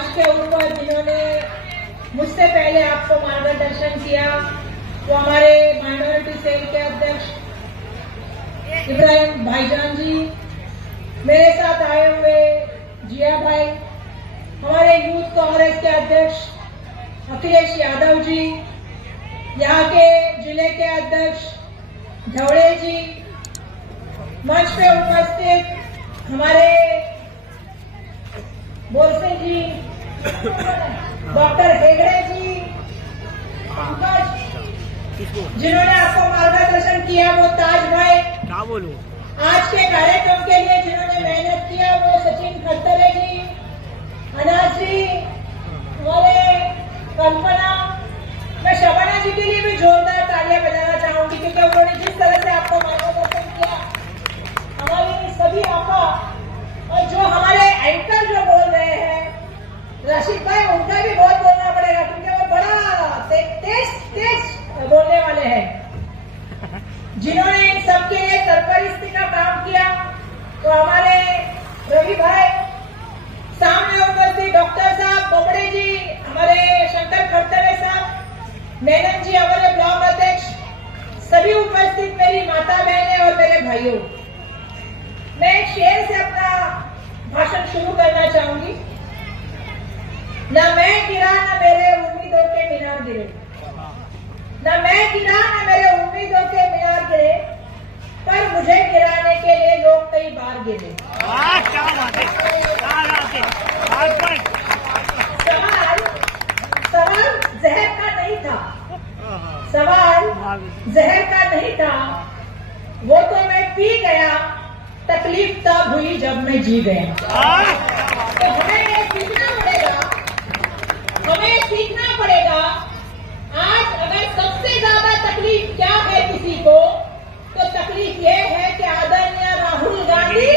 मंच के ऊपर जिन्होंने मुझसे पहले आपको मार्गदर्शन किया वो हमारे माइनॉरिटी सेल के अध्यक्ष इब्राहिम भाईजान जी, मेरे साथ आए हुए जिया भाई, हमारे यूथ कांग्रेस के अध्यक्ष अखिलेश यादव जी, यहाँ के जिले के अध्यक्ष ढवड़े जी, मंच पे उपस्थित हमारे बोरसिंह जी, डॉक्टर हेगड़े जी, जिन्होंने आपको मार्गदर्शन किया वो ताज भाई, क्या बोलूं, आज के कार्यक्रम के लिए जिन्होंने मेहनत किया वो सचिन खट्टरे जी, अनाज जी, हमारे कल्पना, मैं शबाना जी के लिए भी जोरदार तालियां बजाना चाहूंगी क्योंकि उन्होंने जिस तरह से आपको मार्गदर्शन किया, हमारे सभी आपका और जो हमारे एंकर जो बोल रहे हैं रशीद भाई, उनका भी बहुत बोलना पड़ेगा क्योंकि वो बड़ा तेज बोलने वाले हैं, जिन्होंने इन सबके लिए सरपरस्ती का काम किया। तो हमारे रवि भाई, सामने उपस्थित डॉक्टर साहब बोबड़े जी, हमारे शंकर खट्टरे साहब, मेनन जी हमारे ब्लॉक अध्यक्ष, सभी उपस्थित मेरी माता बहनें और मेरे भाइयों, मैं एक शेर से अपना भाषण शुरू करना चाहूंगी। न मैं गिरा न मेरे उम्मीदों के मीनार गिरे, न मैं गिरा न मेरे उम्मीदों के मीनार गिरे, पर मुझे गिराने के लिए लोग कई बार गिरे। क्या बात है, सवाल जहर का नहीं था, सवाल जहर का नहीं था, वो तो मैं पी गया, तकलीफ तब हुई जब मैं जी गया। तो हमें ये सीखना पड़ेगा, हमें सीखना पड़ेगा। आज अगर सबसे ज्यादा तकलीफ क्या है किसी को, तो तकलीफ ये है कि आदरणीय राहुल गांधी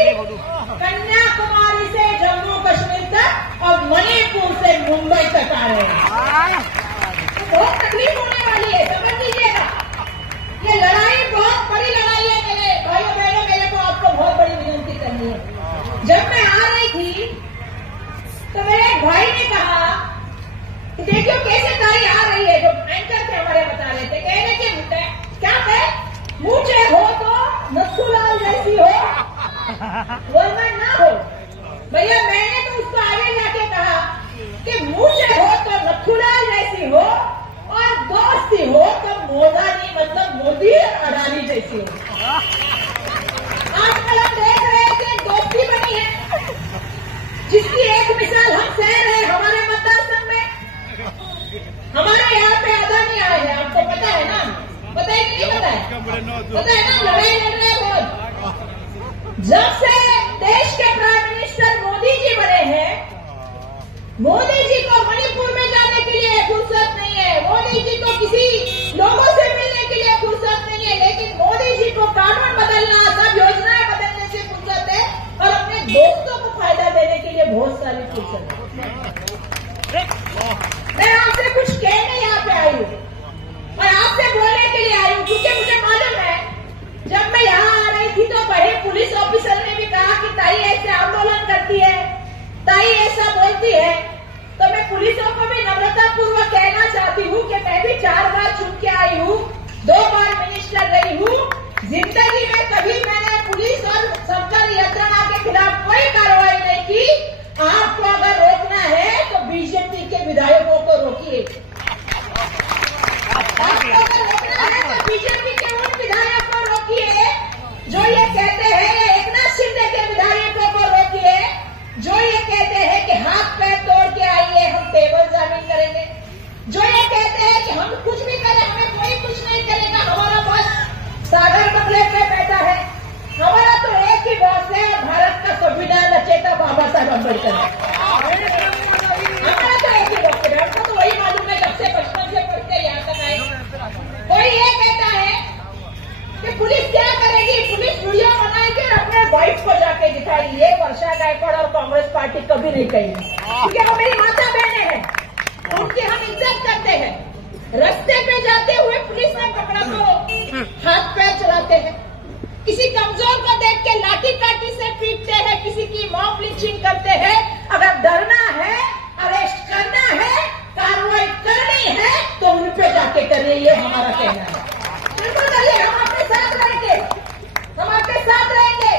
कन्याकुमारी से जम्मू कश्मीर तक और मणिपुर से मुंबई तक आ रहे हैं। तो बहुत तकलीफ होने वाली है, समझ लीजिएगा। ये लड़ाई बहुत बड़ी लड़ाई है मेरे भाइयों बहनों, मेरे को आपको बहुत बड़ी विनती करनी है। जब मैं आ रही थी तो मेरे एक भाई ने कहा कि देखियो कैसे तारी आ रही है, जो एंकर थे हमारे बता रहे थे, कह रहे कि क्या है, मुझे हो तो नथुलाल जैसी हो वरना ना हो। भैया मैंने तो उसको आगे जाके कहा कि मुझे हो तो नथुलाल जैसी हो और दोस्ती हो तो मोदानी मतलब मोदी अडानी जैसी हो। आजकल हम देख रहे हैं कि दोस्ती बनी है, जिसकी एक मिसाल हम सह रहे हैं हमारे मतदार संघ में। हमारे यहाँ पे अडानी आए हैं, आपको पता है ना, पता है कि नहीं पता है, पता है ना, लड़ाई लड़ रहे हैं बहुत। जब से देश के प्राइम मिनिस्टर मोदी जी बने हैं, मोदी जी को मणिपुर में जाने के लिए फुर्सत नहीं है, मोदी जी को किसी लोगों से मिलने के लिए फुर्सत नहीं है, लेकिन मोदी जी को कानून बदलना, सब योजनाएं बदलने से फुर्सत है और अपने दोस्तों को फायदा देने के लिए बहुत सारी फुर्सत है। मैं आपसे कुछ कहने यहाँ पे आई हूँ और आपसे बोलने के लिए आई हूँ क्योंकि मुझे मालूम है जब मैं यहाँ आ रही थी तो बड़े पुलिस ऑफिसर ने भी कहा कि ताई ऐसे आंदोलन करती है, ताई ऐसा बोलती है। तो मैं पुलिसों को भी नम्रता पूर्वक कहना चाहती हूँ कि मैं भी 4 बार चुन के आई हूँ, 2 बार मिनिस्टर रही हूँ, जिंदगी में कभी मैंने पुलिस और सरकारी यंत्रणा के खिलाफ कोई कार्रवाई नहीं की। आपको अगर रोकना है तो बीजेपी के विधायकों को रोकिए, आपको अगर रोकना है तो बीजेपी के उन विधायकों को रोकिए जो ये कहते हैं, ये एकनाथ शिंदे के विधायकों को रोकिए जो ये कहते हैं कि हाथ पैर तोड़ के आइए हम टेबल जामिन करेंगे, जो ये कहते हैं कि हम कुछ भी करें हमें कोई कुछ नहीं करेगा, हमारा बॉस सागर बंगले पे बैठा है, हमारा तो एक ही बॉस है, भारत का संविधान रचेता बाबा साहब अम्बेडकर है। हमारा तो एक ही बॉस है, हमको तो वही मालूम है जब से बचपन से पढ़ते यहाँ तक आए। कोई ये कहता है कि पुलिस क्या करेगी, पुलिस वीडियो बनाएगी और अपने वाइफ को जाके दिखाएगी, ये वर्षा गायकवाड़ और कांग्रेस पार्टी कभी नहीं कहेगी क्योंकि वो मेरी माता बहनें हैं, उनकी हम इज्जत करते हैं। रास्ते पे जाते हुए पुलिस ने पकड़ा तो हाथ पैर चलाते हैं, किसी कमजोर को देख के लाठी काठी से पीटते हैं, किसी की मॉब लिंचिंग करते हैं। अगर डरना है, अरे चाहिए, ये हमारा कहना है। बिल्कुल करिए, हम आपके साथ रहेंगे, हम आपके साथ रहेंगे।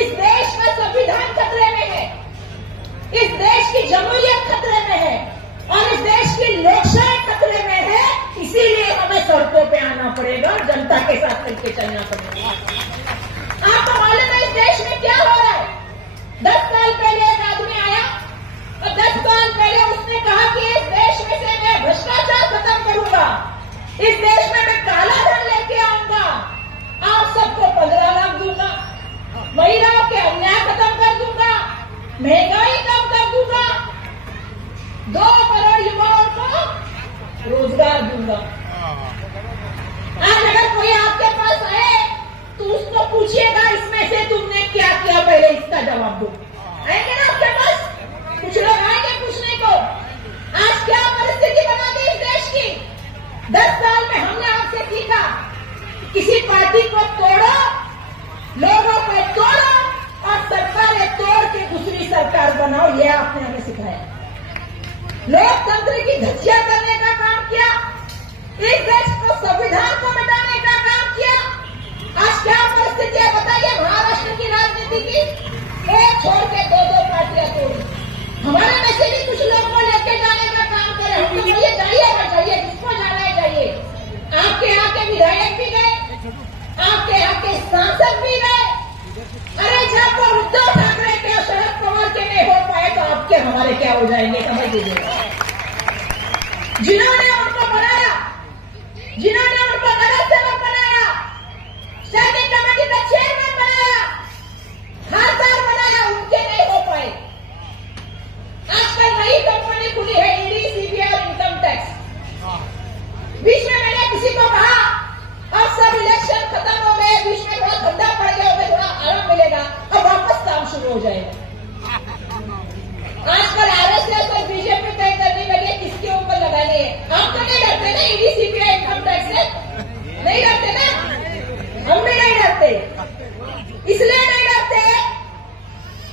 इस देश का संविधान खतरे में है, इस देश की जमहूरियत खतरे में है और इस देश की लोकशाही खतरे में है। इसीलिए हमें सड़कों पे आना पड़ेगा और जनता के साथ मिलकर चलना पड़ेगा। आपको मालूम है इस देश में क्या हो रहा है? 10 साल पहले एक आदमी आया और 10 साल पहले उसने कहा कि इस देश में से मैं भ्रष्टाचार खत्म करूंगा, इस देश में मैं काला धन लेके आऊंगा, आप सबको 15 लाख दूंगा, महिलाओं के अन्याय खत्म कर दूंगा, महंगाई कम कर दूंगा, 2 करोड़ युवाओं को रोजगार दूंगा। आज अगर कोई आपके पास आए तो उसको पूछिएगा इसमें से तुमने क्या किया, पहले इसका जवाब दो। आएंगे ना आपके पास? कुछ लोग आएंगे पूछने को। आज क्या परिस्थिति बना दी इस देश की? 10 साल में हमने आपसे सीखा, किसी पार्टी को तोड़ो, लोगों को तोड़ो और सरकारें तोड़ के दूसरी सरकार बनाओ, ये आपने हमें सिखाया। लोकतंत्र की धज्जियां करने का काम किया, इस देश को संविधान को मिटाने का काम किया। आज क्या परिस्थिति है बताइए महाराष्ट्र की राजनीति की? एक छोड़ के 2 पार्टियां तोड़ी। हमारे में से भी कुछ लोग को लेके जाने का काम करें, हम तो ये जाइए ना जाइए, जिसको जाना है जाइए। आपके यहाँ के विधायक भी गए, आपके यहाँ के सांसद भी गए। अरे जब वो उद्धव ठाकरे के और शरद पवार के नहीं हो पाए तो आपके हमारे क्या हो जाएंगे, समझ लीजिए। जिन्होंने उनको बनाया, जिन्होंने उनको नगर सेवक बनाया, स्टैंडिंग कमेटी का चेयरमैन बनाया, खासदार बनाया, उनके नहीं हो पाए। आजकल नई कंपनी खुली है ईडी, सीबीआई और इनकम टैक्स। बीच में मैंने किसी को कहा अब सब इलेक्शन खत्म हो गए, बीच में थोड़ा ठंडा पड़ गया, हमें थोड़ा आराम मिलेगा, अब वापस काम शुरू हो जाएगा। आजकल आरएसएस और बीजेपी तय करने लगे किसके ऊपर लगानी है। आप तो नहीं डरते ना ईडी, सीबीआई, इनकम टैक्स से? नहीं डरते ना? हम भी नहीं डरते। इसलिए नहीं डरते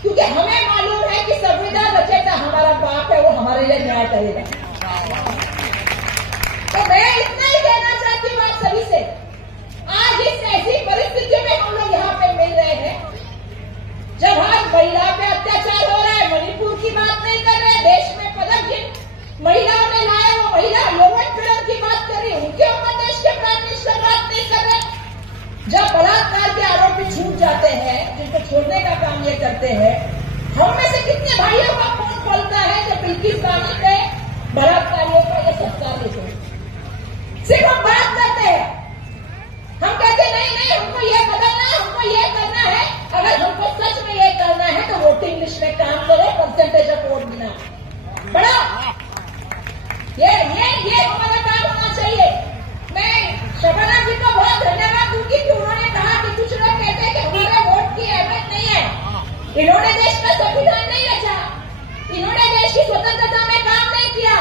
क्योंकि हमें मालूम है कि संविधान रचेता हमारा बाप है, वो हमारे लिए न्याय करेगा। तो मैं इतना ही कहना चाहती हूँ आप सभी से, आज इस ऐसी परिस्थिति में हम लोग यहाँ पे मिल रहे हैं जब आज महिला पे अत्याचार हो रहा है। मणिपुर की बात नहीं कर रहे, देश में पदक जिन महिलाओं ने लाया वो महिला यौवन पीड़न की बात कर रही, उनके ऊपर देश के प्राइम मिनिस्टर बात नहीं कर रहे। जब बलात्कार के आरोपी छूट जाते हैं, जिनको छोड़ने का काम ये करते हैं, हम में से कितने भाइयों का फोन खोलता है जब बिल्किस बानी पे बलात्कारियों का ये सत्कार लेते हैं? सिर्फ हम बात करते हैं, हम कहते नहीं नहीं हमको ये बदलना है, हमको ये करना है। अगर हमको सच में ये करना है तो वोटिंग लिस्ट में काम करो, परसेंटेज ऑफ वोट मिला बड़ा, ये हमारा काम होना चाहिए। मैं शबाना जी को बहुत धन्यवाद दूंगी कि उन्होंने कहा कि कुछ लोग कहते हैं कि हमारे वोट की अहमियत नहीं है, इन्होंने देश का संविधान नहीं रचा, इन्होंने देश की स्वतंत्रता में काम नहीं किया,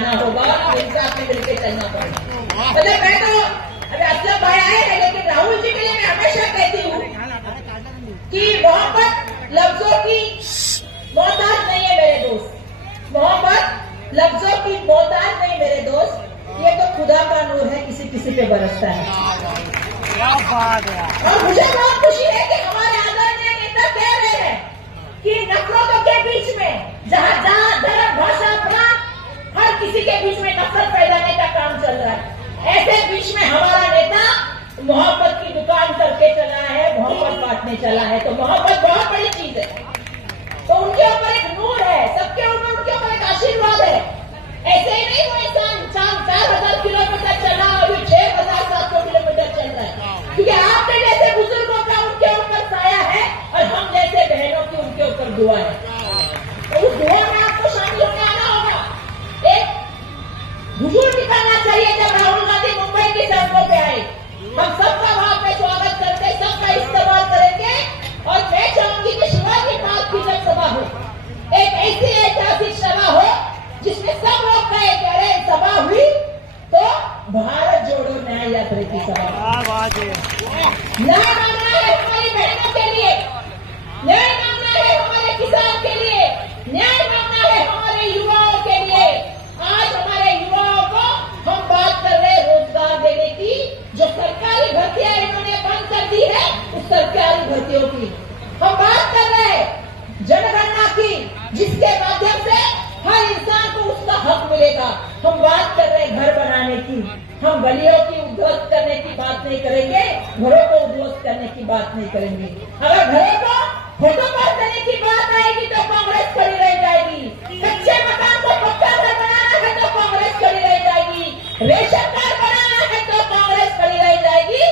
जाना होगा, इंसाफ में मिलकर चलना पड़ेगा। मतलब मैं तो अभी असलम भाई आए हैं, लेकिन राहुल जी के लिए मैं हमेशा कहती हूँ कि मोहब्बत लफ्जों की मोहताज नहीं है मेरे दोस्त, मोहब्बत लफ्जों की मोहताज नहीं मेरे दोस्त, ये तो खुदा का नूर है, किसी किसी पे बरसता है। क्या बात है। और मुझे बहुत खुशी है कि हमारे आदरणीय नेता कह रहे हैं कि नफरतों के बीच में जहाँ धर्म भाषा प्रांत हर किसी के बीच में नफरत फैलाने का काम चल रहा है, ऐसे बीच में हमारा नेता मोहब्बत की दुकान करके चला है, मोहब्बत बांटने चला है। तो मोहब्बत बहुत बड़ी चीज है, तो उनके ऊपर एक नूर है, सबके ऊपर उनके ऊपर एक आशीर्वाद है। ऐसे ही नहीं वो इंसान 4,000 किलोमीटर चला, अभी 6,700 किलोमीटर चल रहा है, क्योंकि आपके जैसे बुजुर्गों का उनके ऊपर साया है और हम जैसे बहनों की उनके ऊपर दुआ है। तो उस दुआ में आपको शामिल होकर आना होगा। एक हुजूर दिखाना चाहिए जब राहुल गांधी मुंबई की सड़कों पे आए, हम सबका वहां पे स्वागत करके सबका इस्तेमाल करेंगे। और मैं चाहूंगी कि शिवाजी पार्क की जब सभा हो, एक ऐसी ऐतिहासिक सभा हो जिसमें सब लोग कहे कि अरे सभा हुई तो भारत जोड़ो न्याय यात्रा की सभा। न्याय मांगना है हमारी बहनों के लिए, न्याय मांगना है हमारे किसान के लिए, न्याय मांगना है हमारे युवाओं के लिए। आज हमारे युवाओं को हम बात कर रहे हैं रोजगार देने की, जो सरकारी भर्तियां इन्होंने बंद कर दी है उस सरकारी भर्तियों की हम बात कर रहे हैं, जनगणना की जिसके माध्यम से हर इंसान को उसका हक मिलेगा। हम बात कर रहे हैं घर बनाने की, हम गलियों की उद्ध्वस्त करने की बात नहीं करेंगे, घरों को उद्ध्वस्त करने की बात नहीं करेंगे। अगर घरों को फोटोकॉपी देने की बात आएगी तो कांग्रेस खड़ी रह जाएगी, कच्चे मकान को पक्का घर बनाना है तो कांग्रेस खड़ी रह जाएगी, रेशन कार्ड बनाना है तो कांग्रेस खड़ी रह जाएगी,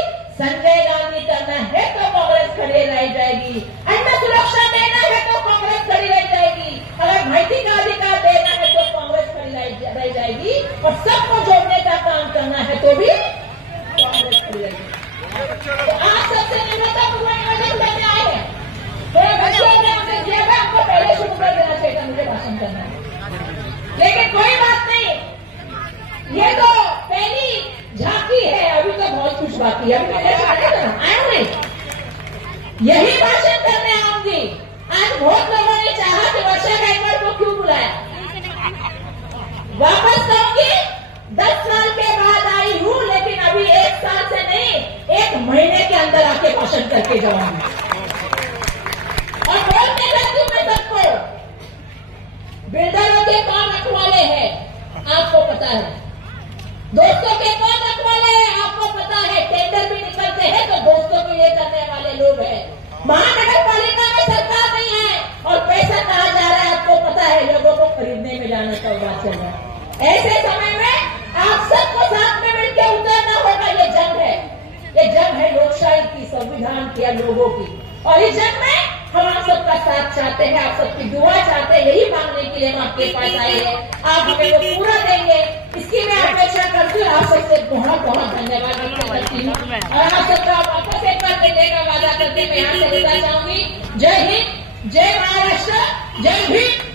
संजय गांधी करना है तो कांग्रेस खड़ी रह जाएगी, अन्न सुरक्षा देना है तो कांग्रेस खड़ी रह जाएगी, अगर भर्ती का अधिकार देना है तो कांग्रेस खड़ी रह जाएगी, और सबको जोड़ने का काम करना है तो भी कांग्रेस खड़ी रहेगी। तो आप सबसे निवेदन करने आए हैं, थोड़ा बच्चों ने हमने दिया था, हमको पहले शुरू कर देना चाहिए था मुझे भाषण करना है, लेकिन कोई बात नहीं, ये तो पहली झांकी है, अभी तो बहुत कुछ बाकी है। अभी आया नहीं, यही भाषण करने आऊंगी। आज बहुत लोगों ने चाहा कि वर्षा गायकवाड़ को क्यों बुलाया, वापस कहूंगी 10 साल के बाद आई हूं, लेकिन अभी 1 साल से नहीं 1 महीने के अंदर आके भाषण करके जाऊंगी। और बोलने लगती मैं सबको, बिल्डरों के कौन रखवाले हैं आपको पता है, दोस्तों के कौन रखवाले हैं आपको पता है, टेंडर भी निकलते हैं तो दोस्तों को ये करने वाले लोग हैं। महानगर पालिका में सरकार नहीं है और पैसा कहाँ जा रहा है आपको पता है, लोगों को खरीदने में जाने का बात चल रहा है। ऐसे समय में आप सबको साथ में मिलकर उतरना होगा। ये जंग है, ये जंग है लोकशाही की, संविधान की या लोगों की, और इस जंग में हम आप सबका साथ चाहते हैं, आप सबकी दुआ चाहते हैं, यही मांगने के लिए हम आपके पास आए हैं। आप हमें वो पूरा देंगे इसकी मैं अपेक्षा करती हूँ। आप सबसे बहुत बहुत धन्यवाद व्यक्त करती हूँ और आप सबका वापस एक बार मिलने का वादा करके मैं यहाँ से विदा चाहूंगी। जय हिंद, जय महाराष्ट्र, जय भीम।